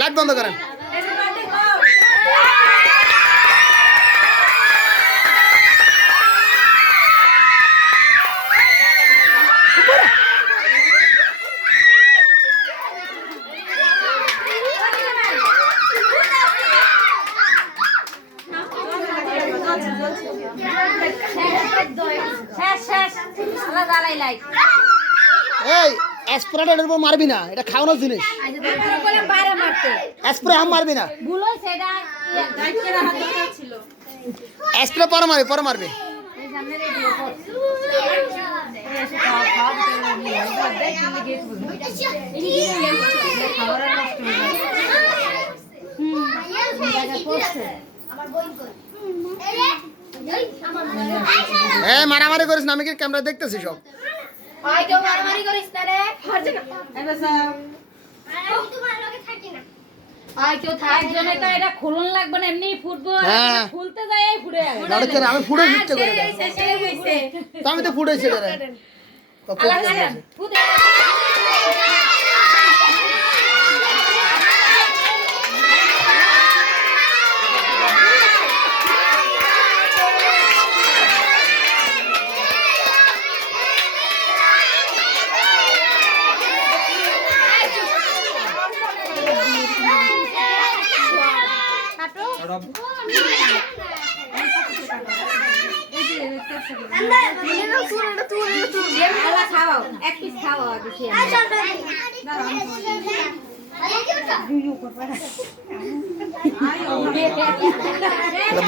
Light বন্ধ করেন। এই স্প্রেটার উপর মারবি না, এটা খাওয়ানোর জিনিস। স্প্রে আম মারবি না, স্প্রে পরে মারবি, পরে মারবি। মারামারি করিস না, আমি কি ক্যামেরা দেখতেছি সব। আমি ফুটে ফিরতে করে আমি তো ফুটেছি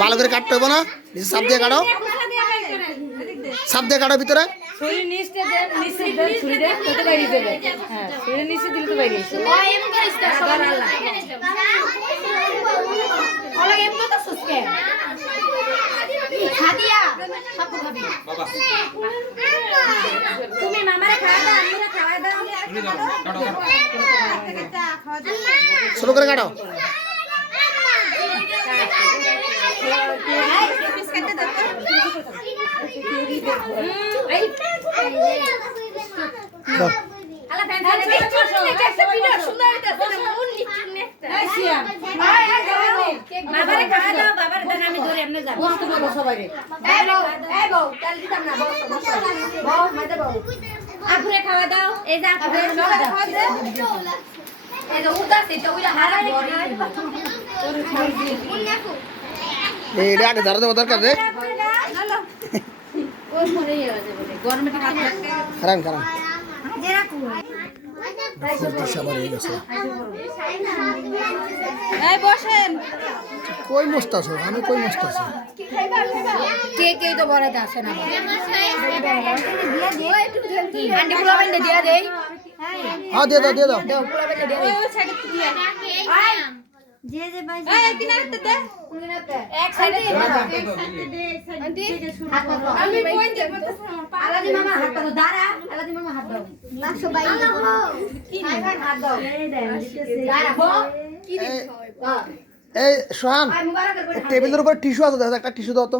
ভালো করে কাটতে হবে না, সাপ দিয়ে কাটো, সাপ দিয়ে কাটো ভিতরে। শুরু করে কাটো। খাওয়া দাও এটা আগে ধরা দেবো দরকার রে। খারান খারান কই মস্ত আছো, আমি কই মস্ত আছি। কে তো বড় আছে না হ্যাঁ দিয়ে দাও, দিয়ে দাও। এই সোহান, টেবিলের উপর টিস্যু আছে, একটা টিস্যু দাও তো।